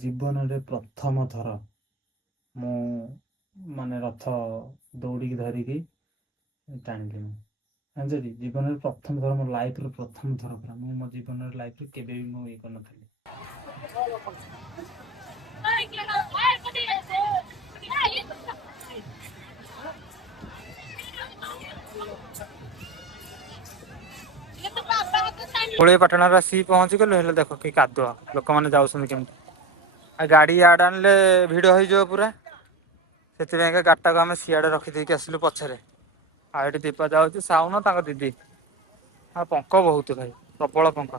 जीवन रे प्रथम थर मु माने रथ दौड़ी धरिकी टाणिली जानते जीवन रे प्रथम थर मो लाइफ रो प्रथम थर पूरा मो जीवन रे लाइफ रे केबे भी मु ये करनथली। कोड़े पाटणार आसी पहुँची गलु हेले देख कि कादुआ लोक मैंने जाऊँ केमती गाड़ी याड आनले भिड़ हो पूरा से गाड़टा को आम सियाड़े रखीदेकी आसिलु पछरे आठ दीपा जाऊँ साउन दीदी आ पंक बहुत भाई प्रबल पंक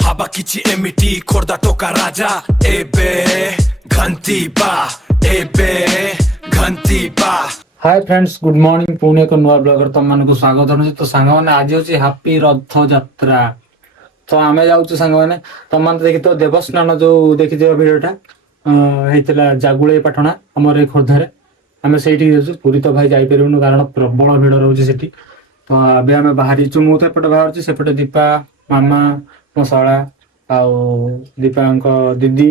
हाबा किछि एमिटी खोर्दा टोका राजा एबे घंटी बा एबे घंटी बा। Hi friends good morning Pune एक नुआ ब्लॉगर तुम मान को स्वागत है। तो सांग मैंने आज हूँ हैप्पी रथ यात्रा तो आम जाऊँ सांग मैंने तुम मैंने देखी तो देवस्नान जो देखी भिडटा होता जागुले पाटणा आमर खोर्धार आम से पुरी तो भाई जापरूँ कारण प्रबल भिड़ रोचे से तो अभी आम बाहरी मुझे एपटे बाहर सेपटे दीपा मामा मो शला दीपा दीदी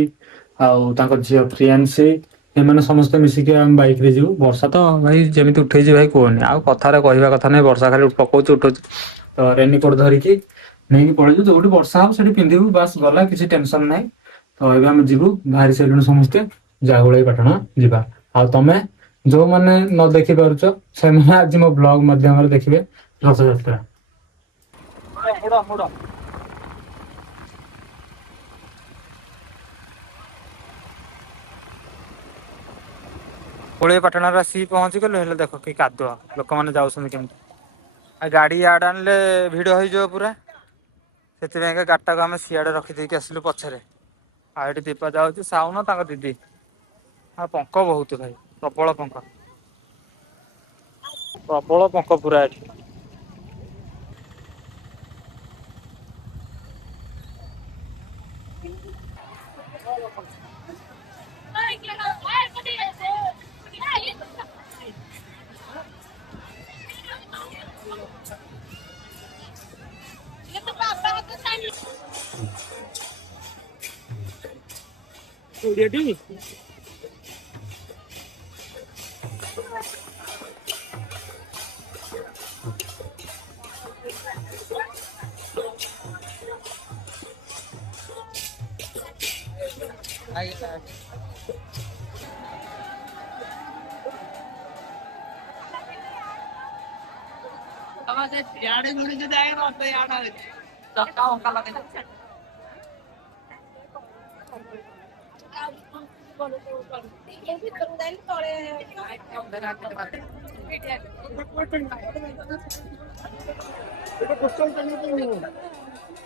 आउ झी प्रियांशी एम समस्त मिसिक आम बैक रे जीव वर्षा तो भाई जमी उठे भाई कहनी आ कथार कहवा कथा ना वर्षा खाली पकाच उठो तो रेनिकोट धरिकी नहीं पड़े जो वर्षा हम से पिंधु बास गला किसी टेंशन ना तो ये आम जीवु बाहरी सारे समस्ते जागुड़े पाटणा जावा आ तमें जो मैंने न देखी पार्छ से आज मो ब्लॉग माध्यम देखिए रथ यात्रा। कोड़े पाटणार आसी पहुँची गलु हेले देख कि कादुआ लोक मैंने जाऊँ केमती गाड़ी याड आनले भिड़ हो पूरा से गाड़टा को आम सियाड़े रखीदेकी आसिलु पछरे आठ दीपा जाऊँ साउन दीदी आ पंक बहुत भाई प्रबल पंक पूरा एठी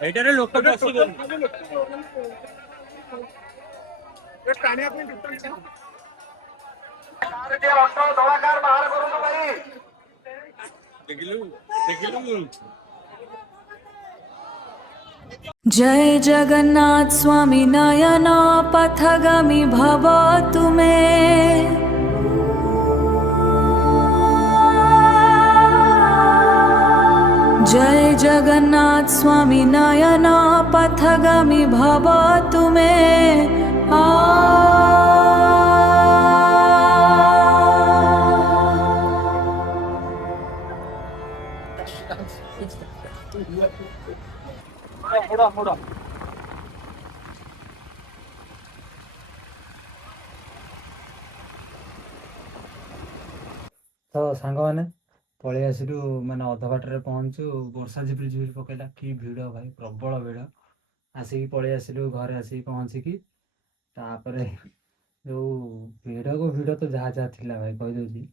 ଏଇଟାରେ ଲୋକ ବସିବେନି जय जगन्नाथ स्वामी नयन पथगामी भव तुम्हें जय जगन्नाथ स्वामी नयन पथगामी भव तुम्हें तो सांग मैंने पलि आसलु माने अध बाटर पहुँचु वर्षा झिपिरी झिपिरी पकेला कि भिड़ भाई प्रबल भिड़ आसिक पलि आसलु घरे आसिक पहुँचिकी तापर जो भिड़ को भिड़ तो जहाँ जहाँ थिला भाई कहीदे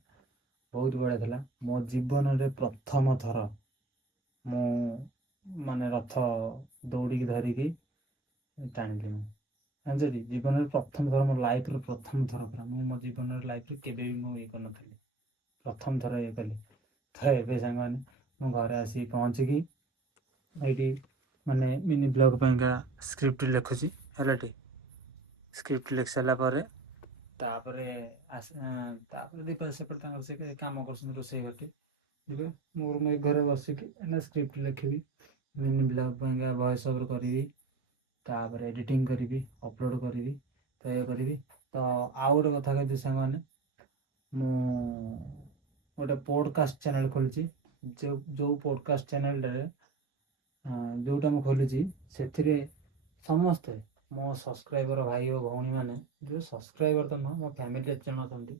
बहुत बढ़िया था मो जीवन रे प्रथम थर मु माने रथ दौड़ी धरिकी टाणिली जानते जीवन रे प्रथम थर मो लाइफ रो प्रथम थर पूरा मो जीवन रे लाइफ रे केबे भी मु ये करनथली प्रथम थर ये कली तो ये सांग मैंने घरे आसी पहुँचिकी ये माने मिनी ब्लॉग पाइंका स्क्रिप्ट लिखुची है स्क्रिप्ट लिख सारापर दीपा सेपटे से कम कर रोसे घटे जी मोर मैं घरे बसिकी स्क्रिप्ट लिखी मिनी ब्लॉग पाइंका वॉइस ओवर करी ତାପରେ ଏଡ଼ିଟିଂ କରିବି, ଅପଲୋଡ଼ କରିବି, ତ ଇଏ କରିବି। ତ ଆଉ ଗୋଟେ କଥା କହିବି ସାଙ୍ଗମାନେ, ମୁଁ ଗୋଟେ ପୋଡ଼କାଷ୍ଟ ଚ୍ୟାନେଲ୍ ଖୋଲିଛି। ଯେଉଁ ପୋଡ଼କାଷ୍ଟ ଚ୍ୟାନେଲରେ ଯେଉଁଟା ମୁଁ ଖୋଲିଛି ସେଥିରେ ସମସ୍ତେ ମୋ ସବସ୍କ୍ରାଇବର ଭାଇ ଓ ଭଉଣୀମାନେ, ଯେଉଁ ସବସ୍କ୍ରାଇବର ତ ନୁହଁ, ମୋ ଫ୍ୟାମିଲି ଜଣ ଅଛନ୍ତି,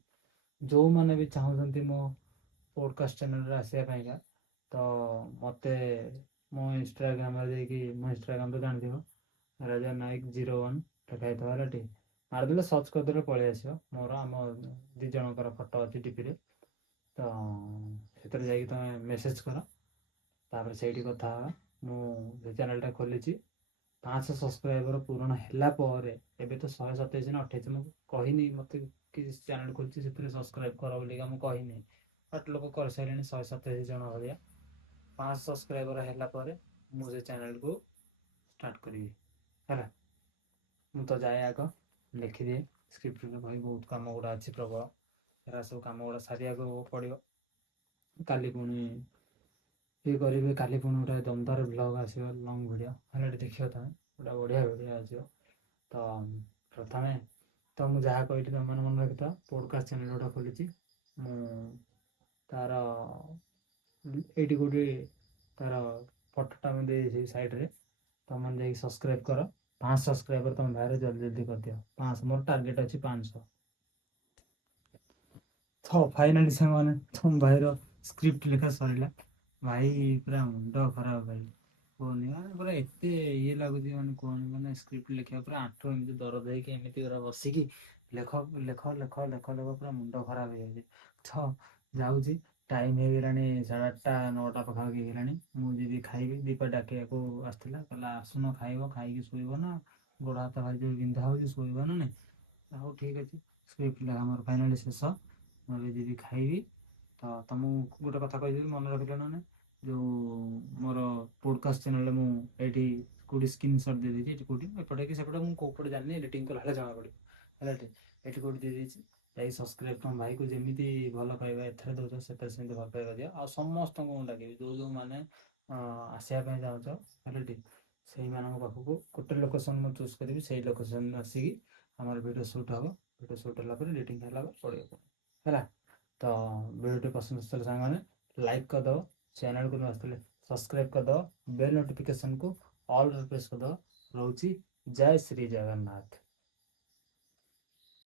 ଯେଉଁମାନେ ବି ଚାହୁଁଛନ୍ତି ମୋ ପୋଡ଼କାଷ୍ଟ ଚ୍ୟାନେଲରେ ଆସିବା ପାଇଁକା, ତ ମୋତେ ମୋ ଇନଷ୍ଟାଗ୍ରାମରେ ଯାଇକି, ମୋ ଇନଷ୍ଟାଗ୍ରାମ ତ ଜାଣିଥିବ, ରାଜା ନାୟକ 01 ଲେଖା ହେଇଥିବ ହେଲା ଟି, ମାରିଦେଲେ ସର୍ଚ୍ଚ କରିଦେଲେ ପଳେଇ ଆସିବ। ମୋର ଆମ 2 ଜଣଙ୍କର ଫଟୋ ଅଛି ଡିପିରେ, ତ ସେଥିରେ ଯାଇକି ତୁମେ ମେସେଜ୍ କର, ତାପରେ ସେଇଠି କଥା ହେବା। ମୁଁ ସେ ଚ୍ୟାନେଲଟା ଖୋଲିଛି 500 ସବସ୍କ୍ରାଇବର ପୂରଣ ହେଲା ପରେ, ଏବେ ତ 127 ନା 28, ମୁଁ କହିନି ମୋତେ କି ଚ୍ୟାନେଲ ଖୋଲିଛି ସେଥିରେ ସବସ୍କ୍ରାଇବ କର ବୋଲିକା, ମୁଁ କହିନି, ବଟ୍ ଲୋକ କରିସାରିଲେଣି 127 ଜଣ ଭଳିଆ। 500 ସବସ୍କ୍ରାଇବର ହେଲା ପରେ ମୁଁ ସେ ଚ୍ୟାନେଲକୁ ଷ୍ଟାର୍ଟ କରିବି ହେଲା। ମୁଁ ତ ଯାଏ ଆଗ ଲେଖିଦିଏ ସ୍କ୍ରିପ୍ଟରେ, ଭାଇ ବହୁତ କାମ ଗୁଡ଼ା ଅଛି ପ୍ରବଳ, ଏରା ସବୁ କାମ ଗୁଡ଼ା ସାରିବାକୁ ପଡ଼ିବ। କାଲି ପୁଣି ଇଏ କରିବି, କାଲି ପୁଣି ଗୋଟେ ଦମଦାର ବ୍ଲଗ୍ ଆସିବ, ଲଙ୍ଗ୍ ଭିଡ଼ିଓ ହେଲା, ଏଠି ଦେଖିବ ତମେ, ଗୋଟେ ବଢ଼ିଆ ଭିଡ଼ିଓ ଆସିବ। ତ ପ୍ରଥମେ ତ ମୁଁ ଯାହା କହିଲି ତମମାନେ ମନେ ରଖିଥାଅ, ପୋଡ଼କାଷ୍ଟ ଚ୍ୟାନେଲ୍ ଗୋଟେ ଖୋଲିଛି ମୁଁ, ତାର ଏଇଠି କେଉଁଠି ତାର ଫଟୋଟା ମୁଁ ଦେଇଛି ସାଇଡ଼୍ରେ, ତମମାନେ ଯାଇକି ସବସ୍କ୍ରାଇବ୍ କର। 500 ସବସ୍କ୍ରାଇବର ତମ ଭାଇରେ ଜଲ୍ଦି ଜଲ୍ଦି କରିଦିଅ। 500, ମୋର ଟାର୍ଗେଟ୍ ଅଛି 500। ତ ଫାଇନାଲି ସାଙ୍ଗମାନେ ତମ ଭାଇର ସ୍କ୍ରିପ୍ଟ ଲେଖା ସରିଲା। ଭାଇ ପୁରା ମୁଣ୍ଡ ଖରାପ, ଭାଇ କୁହନି, ମାନେ ପୁରା ଏତେ ଇଏ ଲାଗୁଛି, ମାନେ କୁହନି, ମାନେ ସ୍କ୍ରିପ୍ଟ ଲେଖିବା ପୁରା ଆଣ୍ଠୁ ଏମିତି ଦରଦ ହେଇକି ଏମିତି ପୁରା ବସିକି ଲେଖ ଲେଖ ଲେଖ ଲେଖ ଲେଖ, ପୁରା ମୁଣ୍ଡ ଖରାପ ହେଇଯାଉଛି। ତ ଯାଉଛି, ଟାଇମ୍ ହେଇଗଲାଣି 8:30 9ଟା ପାଖାପାଖି ହେଇଗଲାଣି। ମୁଁ ଯିବି ଖାଇବି। ଦୀପା ଡାକିବାକୁ ଆସିଥିଲା, କହିଲା ଆସୁନ ଖାଇବ, ଖାଇକି ଶୋଇବ ନା, ଗୋଡ଼ ହାତ ଭାଇ ଯେଉଁ ବିନ୍ଧା ହେଉଛି, ଶୋଇବ ନା ନାହିଁ। ହଉ ଠିକ୍ ଅଛି, ସ୍କ୍ରିପ୍ଟ ଲେଖା ମୋର ଫାଇନାଲି ଶେଷ, ମୁଁ ଏବେ ଯିବି ଖାଇବି। ତ ତମକୁ ଗୋଟେ କଥା କହିଦେବି, ମନେ ରଖିଲ ନା, ଯେଉଁ ମୋର ପୋଡ଼କାଷ୍ଟ ଚ୍ୟାନେଲରେ ମୁଁ ଏଇଠି କେଉଁଠି ସ୍କ୍ରିନସଟ୍ ଦେଇଦେଇଛି, ଏଠି କେଉଁଠି ଏପଟେ କି ସେପଟେ, ମୁଁ କେଉଁ ପଟେ ଜାଣିନି, ଏଡ଼ିଟିଂ କଲାବେଳେ ଜଣାପଡ଼ିବ ହେଲା। ଏଠି କେଉଁଠି ଦେଇଦେଇଛି, ଯାଇ ସବସ୍କ୍ରାଇବ୍, ତମ ଭାଇକୁ ଯେମିତି ଭଲ ପାଇବା ଏଥିରେ ଦେଉଛ ସେଥିରେ ସେମିତି ଭଲ ପାଇବା ଦିଅ। ଆଉ ସମସ୍ତଙ୍କୁ ମୁଁ ଡାକିବି, ଯେଉଁମାନେ ଆସିବା ପାଇଁ ଚାହୁଁଛ ହେଲା, ସେଇମାନଙ୍କ ପାଖକୁ ଗୋଟେ ଲୋକେସନ୍ ମୁଁ ଚୁଜ୍ କରିବି, ସେଇ ଲୋକେସନ୍ ଆସିକି ଆମର ଭିଡ଼ିଓ ସୁଟ୍ ହେବ। ଭିଡ଼ିଓ ସୁଟ୍ ହେଲା ପରେ ଏଡ଼ିଟିଂ ହେଲା ପରେ ପଡ଼ିବ ହେଲା। ତ ଭିଡ଼ିଓଟି ପସନ୍ଦ ଆସିଥିଲେ ସାଙ୍ଗମାନେ ଲାଇକ୍ କରିଦେବ, ଚ୍ୟାନେଲକୁ ନ ଆସିଥିଲେ ସବସ୍କ୍ରାଇବ୍ କରିଦେବ, ବେଲ୍ ନୋଟିଫିକେସନ୍କୁ ଅଲ୍ରେ ପ୍ରେସ୍ କରିଦେବ। ରହୁଛି, ଜୟ ଶ୍ରୀ ଜଗନ୍ନାଥ।